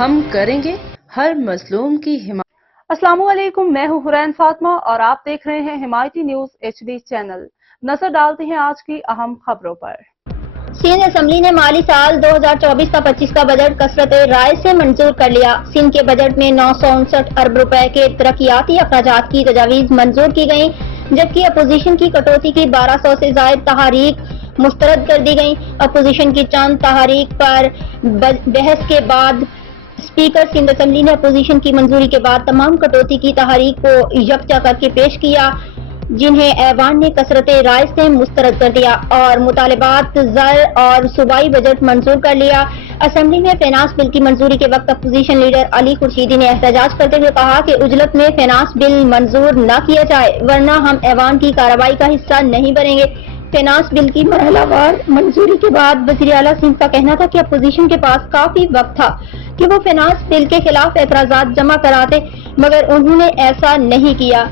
ہم کریں گے ہر مظلوم کی حمایت۔ السلام علیکم، میں ہوں حرین فاطمہ اور آپ دیکھ رہے ہیں حمایتی نیوز HD چینل۔ نظر ڈالتے ہیں آج کی اہم خبروں پر۔ سندھ اسمبلی نے مالی سال 2024 کا 25 کا بجٹ کثرت رائے سے منظور کر لیا۔ سندھ کے بجٹ میں 959 ارب روپے کے ترقیاتی اخراجات کی تجاویز منظور کی گئیں، جبکہ اپوزیشن کی کٹوتی کی 1200 سے زائد تحاریک مسترد کر دی گئیں۔ اپوزیشن کی چند تحاریک پر بحث کے بعد اسپیکر سندھ اسمبلی نے اپوزیشن کی منظوری کے بعد تمام کٹوتی کی تحاریک کو یکجا کر کے پیش کیا، جنہیں ایوان نے کثرت رائے سے مسترد کر دیا اور مطالبات زر اور صوبائی بجٹ منظور کر لیا۔ اسمبلی میں فینانس بل کی منظوری کے وقت اپوزیشن لیڈر علی خورشیدی نے احتجاج کرتے ہوئے کہا کہ عجلت میں فینانس بل منظور نہ کیا جائے، ورنہ ہم ایوان کی کارروائی کا حصہ نہیں بنیں گے۔ فینانس بل کی مرحلہ وار منظوری کے بعد وزیر اعلیٰ سندھ کا کہنا تھا کہ اپوزیشن کے پاس کافی وقت تھا کہ وہ فینانس بل کے خلاف اعتراضات جمع کراتے، مگر انہوں نے ایسا نہیں کیا۔